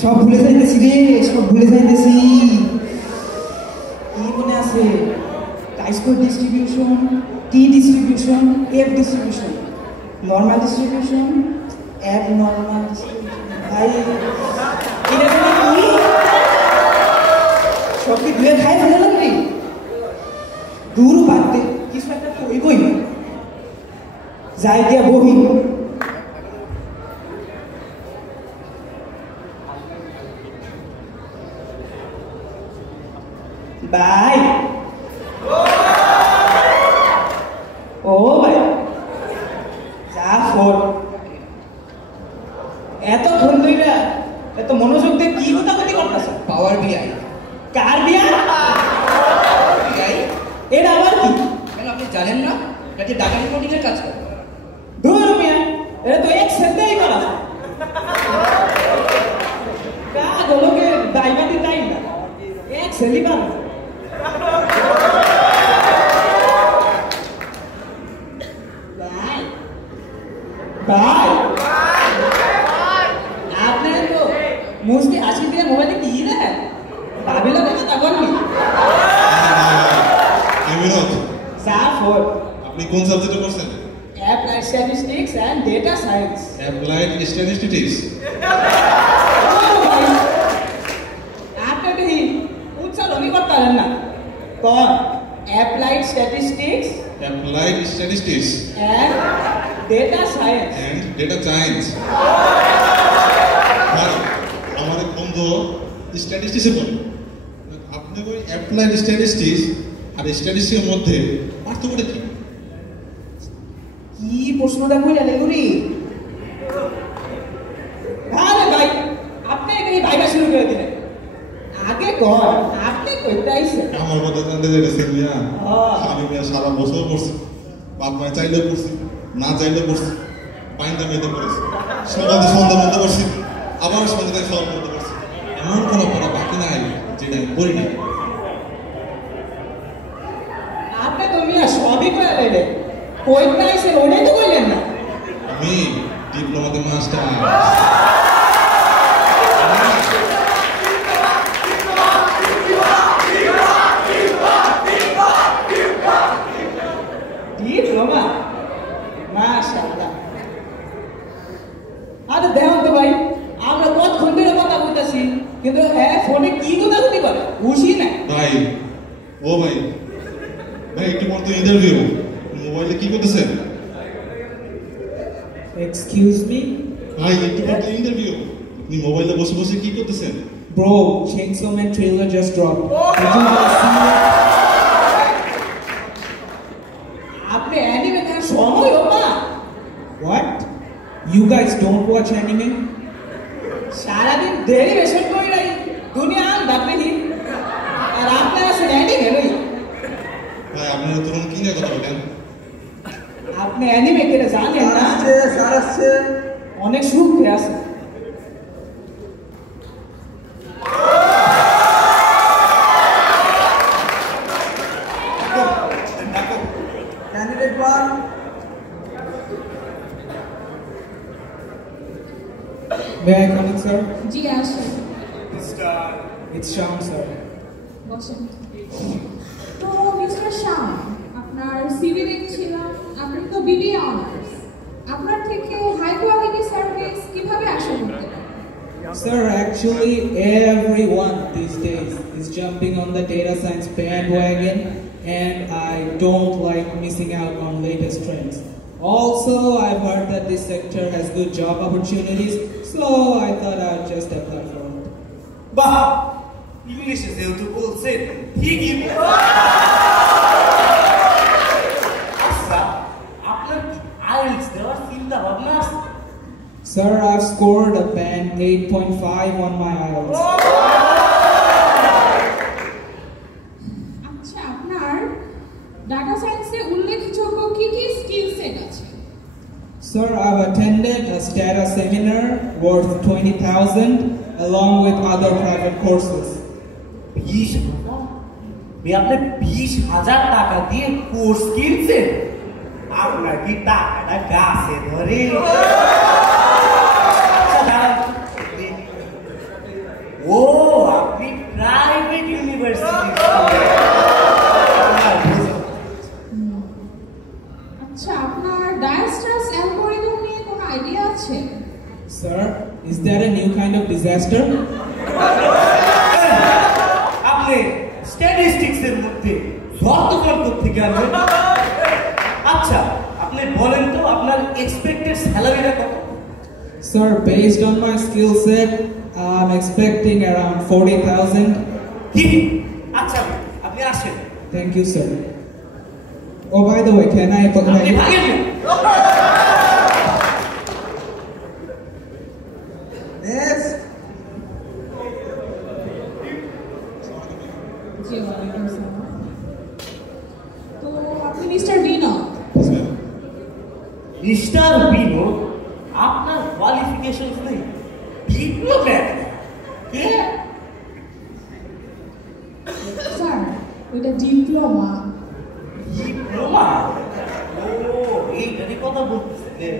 সব ভুলে যাইতেছি রে, সব ভুলে যাইতেছি। কি মনে আছে? Chi square distribution, T distribution, F distribution, normal distribution, abnormal distribution. ভাই এটা কি সব কি ধুয়ে খাই ফেলে লাগবি? দূর বাড়তে কিছু একটা কইবই না, যাই দিয়া বহি। ভাই ও ভাই যা ফোন এতক্ষণ ধইরা এত মনোযোগ দিয়ে কি কথা করতেছ? পাওয়ার বিআই। কার বিয়া? বিআই এটা আবার কি? কেন আপনি জানেন না? এটা ডাটা রিপোর্টিং এর কাজ করে। ধুর মিয়া, এটা তো এক্সেল দিয়েই করা যায়। কাজগুলোকে দায়বাদি তাই না, এক্সেলই পারে। ভাই আপনার তো মুসকে হাসি দিয়ে মোবাইলে কি দেখেন? ভাবিলা কথা তা করবি যা ফোর। আপনি কোন সাবজেক্টে পড়ছেন? Applied statistics and data science. Applied statistics. আপনি কি উচ্চারণই করতে পারেন না? কোন applied statistics, applied statistics and data science. And data science. ভাই আমার এক বন্ধু স্ট্যাটিস্টিক্সে পড়ে। আপনি ওই অ্যাপ্লাইড স্ট্যাটিস্টিক্স আর স্ট্যাটিস্টিক্সের মধ্যে পার্থক্যটা কি? কি প্রশ্নটা কইরা লেগুরি? আরে ভাই আপনি এই ভাইবা শুরু করে দিলেন। আগে কোন আপনি কইতে আইছেন? আমার কথা জানতে চাইতেছেন মিয়া? আমি মিয়া সারা বছর পড়ছি, বাপ মায় চাইলেও পড়ছি, না চাইলেও পড়ছি, পাইন্দা মেয়েতে পড়েছি, সকালে সন্ধ্যার মধ্যে পড়ছি, আবার সন্ধ্যায় খাওয়ার মধ্যে পড়ছি। এমন কোনো পড়া বাকি নাই যেটা আমি পড়ি না। আপনি তো মিয়া সবই করে লাইলেন, কইতে আইছেন ওটাই তো কইলেন না। আমি ডিপ্লোমাতে মাস্টার। ডিপ্লোমা মাশাআল্লাহ। আরে দেখুন তো ভাই, আমরা কতক্ষণ ধরে কথা বলতেছি কিন্তু ফোনে কি কথা বলতে পারে বুঝি না। ভাই ও ভাই, ভাই একটু পর তো ইন্টারভিউ, মোবাইলে কি করতেছেন? এক্সকিউজ মি ভাই একটু পর তো ইন্টারভিউ, আপনি মোবাইলে বসে বসে কি করতেছেন? Bro, Chainsaw Man trailer just dropped. Did you guys see it? আপনি অ্যানিমে দেখার সময় না? What? You guys don't watch anime? সারাদিন ডেরিভেশন করি নাই দুনিয়া বাপরে নি, আর আপনারা আছে অ্যানিমে রই। ভাই আপনারা তখন কি নিয়ে কথা বলেন? আপনি অ্যানিমে কেটে জানেন না? স্যার আসছে, অনেক সুখ হয়ে আছে। Candidate one. May I come in, sir? জি আসুন। It's Sham, sir. বসেন। তো মিস্টার শাম, আপনার সিভি দেখছিলাম, আপনি তো বিবিএ অনার্স। আপনার থেকে হাই কোয়ালিটি সার্ভিস কিভাবে আশা করতে পারেন? Sir, actually everyone these days is jumping on the data science bandwagon, and I don't like missing out on latest trends. Also, I've heard that this sector has good job opportunities, so I thought I'd just apply for it. বাহ, ইংলিশে যেহেতু বলছেন ঠিকই। আচ্ছা, আপনার কি IELTS দেওয়ার চিন্তা ভাবনা আছে? Sir, I've scored a band 8.5 on my IELTS. আচ্ছা, আপনার ডাটা সায়েন্সে উল্লেখযোগ্য কি কি স্কিল সেট আছে? Sir, I've attended a STATA seminar worth 20,000 along with other private courses. 20,000? আপনি 20,000 টাকা দিয়ে কোর্স কিনছেন? আপনার কি টাকাটা গাছে ধরে? new kind of disaster? আপনি স্ট্যাটিস্টিক্স এর মধ্যে ঝড় তুফান থেকে আনবেন। আচ্ছা আপনি বলেন তো আপনার এক্সপেক্টেড স্যালারিটা কত? Sir, based on my skill set, I'm expecting around 40,000. কি? আচ্ছা আপনি আসেন। Thank you, sir. Oh, by the way, can I... আপনি ভাগেন না। Next. জি ওয়ালাইকুম আসসালাম। তো আপনি মিস্টার বিনোদ, মিস্টার বিনো আপনার কোয়ালিফিকেশন নেই ডিপ্লোম্যাট কে? স্যার ওইটা ডিপ্লোমা। ডিপ্লোমা? ও এইটারই কথা বলতেছিলেন।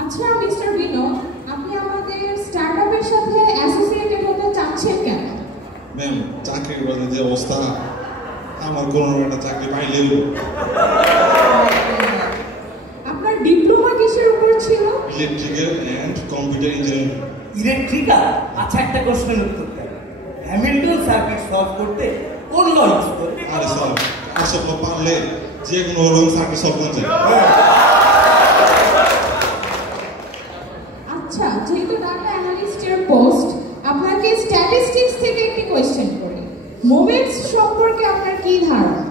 আচ্ছা মিস্টার বিনোদ, আপনি আমাদের স্টার্টআপের সাথে অ্যাসোসিয়েটেড হতে চাচ্ছেন কেন? ম্যাম চাকরির বাজারে যে অবস্থা, আমার কোনো একটা চাকরি পাইলেও আপনার ডিপ্লোমা কিসের উপর ছিল? Electrical and computer engineering. Electrical? আচ্ছা একটা কোশ্চেন উত্তর দেন, হ্যামিল্টন সার্কিট সলভ করতে কোন ল ইউজ করবে? আরে স্যার আসল পারলে যে কোনো রকম চাকরি সলভ করা যায়। আচ্ছা যেহেতু ডাটা অ্যানালিস্টের পোস্ট, আপনাকে স্ট্যাটিস্টিক্স থেকে একটি কোয়েশ্চেন করি। মোমেন্টস সম্পর্কে আপনার কি ধারণা?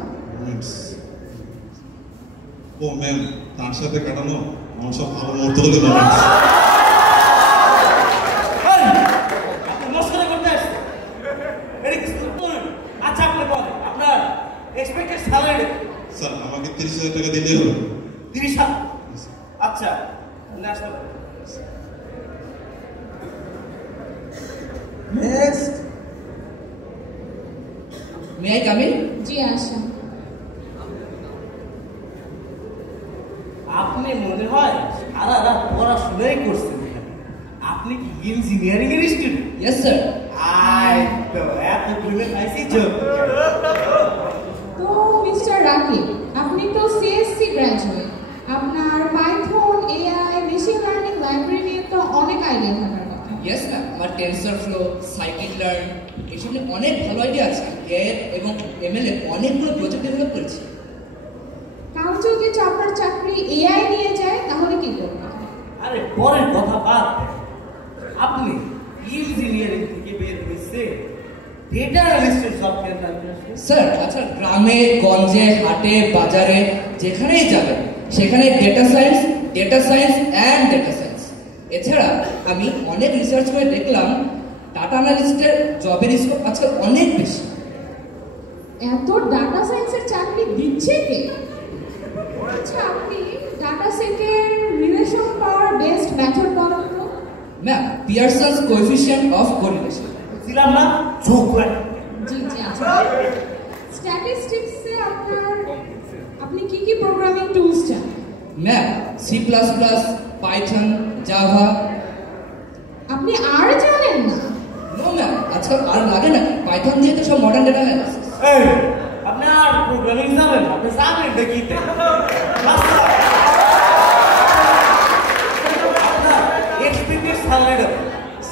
ও ম্যাম, তার সাথে কাটানো আমার সব ভালো মুহূর্ত হলে মোমেন্টস। মস্করা করতে আসছে। আচ্ছা আপনি বলেন আপনার এক্সপেক্টেড স্যালারি? স্যার আমাকে 30,000 টাকা দিলেই হবে। 30,000? আচ্ছা national. Next. May I come in? জি আশা। আপনি মনে হয় সারা রাত পড়াশোনাই করছেন। আপনি কি ইঞ্জিনিয়ারিং এর স্টুডেন্ট? Yes, sir. আই তো এত ঘুরে খাইছি যোগ। তো মিস্টার রাকিব, আপনি তো সিএসসি গ্র্যাজুয়েট, আপনার Python, AI, machine learning library নিয়ে তো অনেক আইডিয়া থাকার কথা। Yes, ma'am. আমার টেনসর ফ্লো, সাইকিট লার্ন এসব নিয়ে অনেক ভালো আইডিয়া আছে। এর এবং এমএল এর অনেকগুলো প্রজেক্ট ডেভেলপ করেছি। কারণ যদি আপনার চাকরি এআই নিয়ে যায় তাহলে কি করবেন? আরে পরের কথা বাদ দেন। আপনি ইঞ্জিনিয়ারিং থেকে বের হয়েছে ডেটা অ্যানালিস্টের সফটওয়্যার লাইব্রেরি। স্যার আচ্ছা, গ্রামে গঞ্জে হাটে বাজারে যেখানেই যাবেন সেখানে data science and data science. এছাড়া আমি অনেক রিসার্চ করে দেখলাম ডাটা অ্যানালিস্টের জবের স্কোপ আজকাল অনেক বেশি। এত ডাটা সায়েন্সের চাকরি দিচ্ছে কে? আচ্ছা আপনি ডাটা সেটের রিলেশন পাওয়ার বেস্ট মেথড বলুন তো। Ma'am, Pearson's coefficient of correlation. ছিলাম না যোগ করে। জি জি আচ্ছা। স্ট্যাটিস্টিক্সে আপনি কি কি প্রোগ্রামিং টুলস জানেন? Ma'am, C plus plus, Python, Java. আপনি আর জানেন না? নো ম্যাম, আজকাল আর লাগে না, পাইথন দিয়ে তো সব মডার্ন ডেটা অ্যানালিসিস। এই আপনি আর প্রোগ্রামিং জানেন না? আপনি জানেন দেখিতে আপনার expected salary?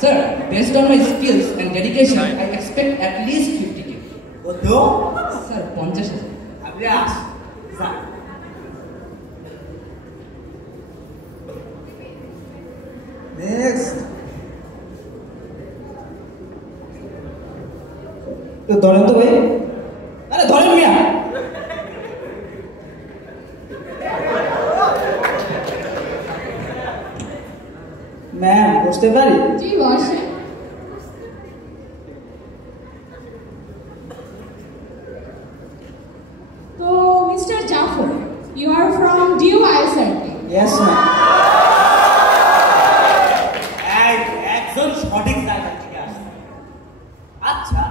Sir, based on my skills and dedication, I expect at least 50K. কত? Sir, 50,000. আপনি আস যান। Next. তো ধরেন তো ভাই। আরে ধরেন মিয়া। ম্যাম বসতে পারি? জি বসেন। তো mister Jafar, you are from DU ISRT. Yes ma'am. একজন সঠিক জায়গা থেকে আসছে। আচ্ছা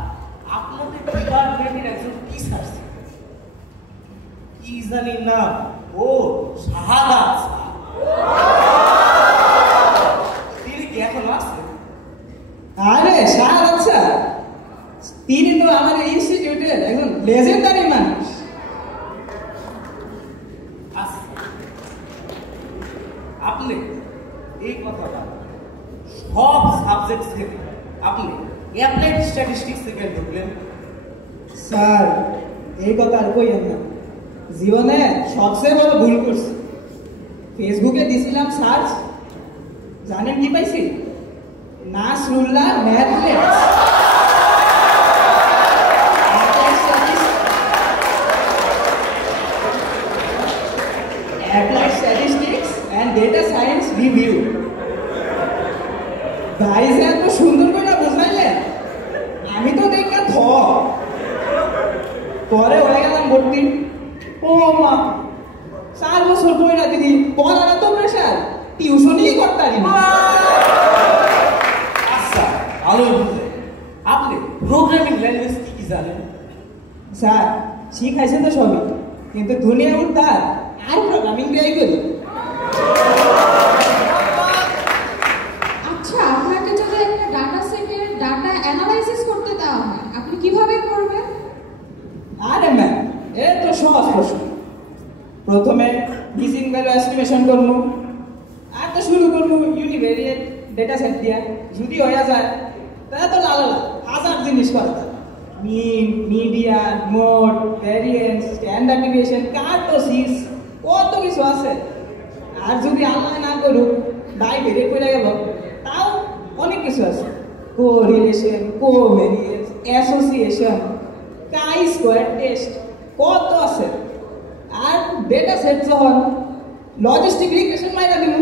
আপনাদের ডিপার্টমেন্টের একজন টিচার কি জানি না, ও শাহাদাত স্যার। তিনি কি এখন আসছেন? আরে শাহাদাত স্যার, তিনি তো আমাদের ইনস্টিটিউটের একজন লেজেন্ডারি মানুষ। আপনি এই কথাটা সব সব সাবজেক্ট থেকে আপনি অ্যাপ্লাইড স্ট্যাটিস্টিক্স থেকে ঢুকলেন? স্যার এই কথা আর কইেন না, জীবনে সবচেয়ে বড় ভুল করছি। ফেসবুকে দিছিলাম সার্চ, জানেন কি পাইছি? Nasrullah mathematics, applied statistics and data science review. ভাই যে এত সুন্দর করে বুঝাইলেন, আমি তো দেখা থ। পরে হয়ে গেলাম ভর্তি। ও মা, 4 বছর পড়া দিদি, পড়ার এত প্রেশার, টিউশনই করতারি না। আচ্ছা ভালো বুঝলেন। আপনি প্রোগ্রামিং ল্যাঙ্গুয়েজ কি জানেন? স্যার শিখাইছেন তো সবই, কিন্তু দুনিয়া উদ্ধার আর প্রোগ্রামিং দিয়েই করি। আচ্ছা, আপনাকে যদি একটা ডাটা সেটের ডাটা অ্যানালাইসিস করতে দেওয়া হয়, আপনি কিভাবে করবেন? আরে ম্যাম, এ তো সহজ প্রশ্ন। প্রথমে মিসিং ভ্যালু এস্টিমেশন করবো, আর তো শুরু করবো ইউনিভেরিয়েট ডেটা সেট দিয়া। যদি হয়ে যায় তাহলে তো লালা হাজার জিনিস করা যায়। Mean, median, mode, variance, standard deviation, kurtosis, কত কিছু আছে। আর যদি আল্লাহ না করুক বাইভেরিয়েট করে গেল, তাও অনেক কিছু আছে। কোরিলেশন, কোভেরিয়েন্স, অ্যাসোসিয়েশন, কাই স্কোয়ার টেস্ট, কত আছে। আর ডেটা সেট যখন লজিস্টিক রিগ্রেশন মাইরা দিব,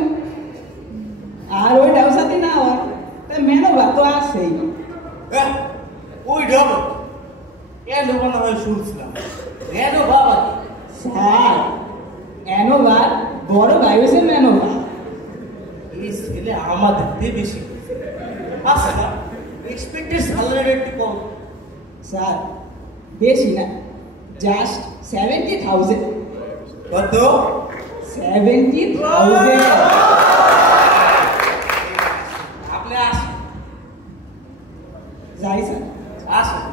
আর ওইটাও সাথে না হয় তা মেনোভা তো আছেই। ওই ডবল এনোভা না হয় শুনছিলাম, এনোভা স্যার অ্যানোভার বড় ভাই হয়েছে মেনোভা। এই ছেলে আমাদের দিয়ে বেশি। আচ্ছা, এক্সপেক্টেড স্যালারি একটু কম? স্যার বেশি না, জাস্ট 70,000। কত? 70,000। আপনি আসেন। যাই স্যার। আসেন।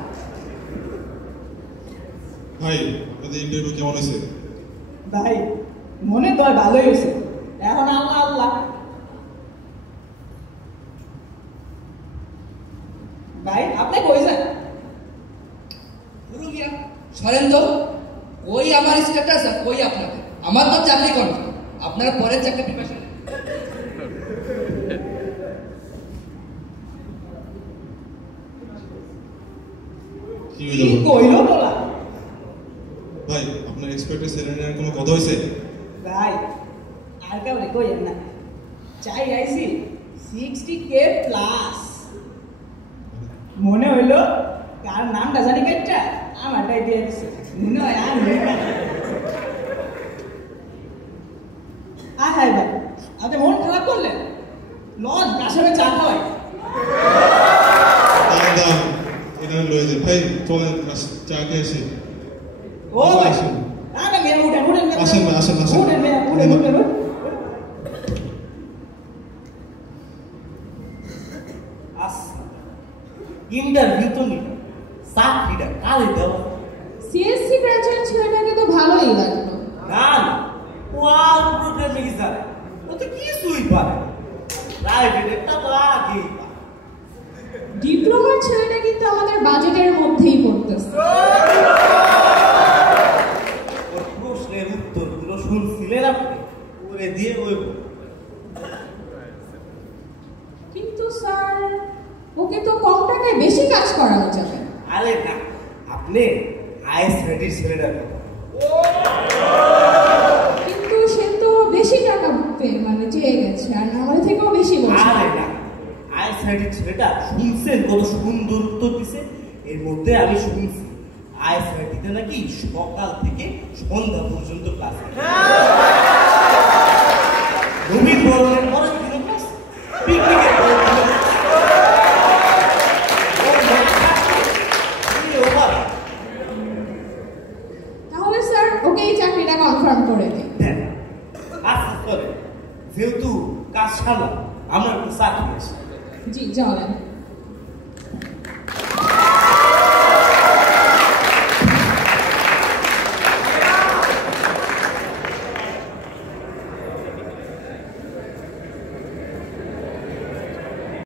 ভাই আপনাদের ইন্টারভিউ কেমন হয়েছে? ভাই মনে তো আর ভালোই হয়েছে, এখন আল্লাহ আল্লাহ। ভাই আপনি কই যান? পুরুলিয়া সরেন তো। ওই আমার স্ট্যাটাস আর ওই আপনাদের। আমার তো চাকরি কনফার্ম, আপনারা পরের চাকরি প্রিপারেশন। কি কি হয়ে কইলো বলা? ভাই আপনার এক্সপেক্টেড স্যালারির কোনো কথা হয়েছে? ভাই আর কাউরে কইেন না, চাই আইছি 60K প্লাস। মনে হইলো কার নামটা জানি কেটটা আমারটাই দিয়ে দিছে, মনে হয় আর হাই ভাই, আপনি মন খারাপ করলেন? লন কার সঙ্গে চা খাওয়াই। দাম এটা লয়ে যায় ভাই, চলেন চা খেয়ে আসি। ও ভাই আসেন। না মেয়ে উঠেন উঠেন আসেন না, আসেন, আসেন। উঠেন মেয়ে উঠেন উঠেন। আচ্ছা, ইন্টারভিউ তো নিল, চাকরিটা কালে দেওয়া? সিএসসি গ্র্যাজুয়েট ছেলেটাকে তো ভালোই লাগলো। না না, ও আর প্রোগ্রামিং জানে, ও তো কিছুই পারে। প্রাইভেটের টাকা আগেই পায়। ডিপ্লোমার ছেলেটা কিন্তু আমাদের বাজেটের মধ্যেই পড়তেছে। ওর প্রশ্নের উত্তরগুলো শুনছিলেন আপনি? ওরে দিয়ে ওই কিন্তু স্যার ওকে তো কম টাকায় বেশি কাজ করানো যাবে। আরে না, আপনি আইএস রেডির ছেলেটার কথা। কিন্তু সে তো বেশি টাকা মানে চেয়ে গেছে, আর আমাদের থেকেও বেশি বলছে। আরে না, আইএস রেডির ছেলেটা শুনছেন কত সুন্দর উত্তর দিছে? এর মধ্যে আমি শুনছি আইএস রেডিতে নাকি সকাল থেকে সন্ধ্যা পর্যন্ত ক্লাস, রবি বরণের পরের দিনও ক্লাস, পিকনিকের পরের দিনও ক্লাস। তাহলে স্যার ওকে এই চাকরিটা কনফার্ম করে দিন। আচ্ছা চলে, যেহেতু কাজ সামলা, আমার একটু চাকরি আছে। জি চলেন।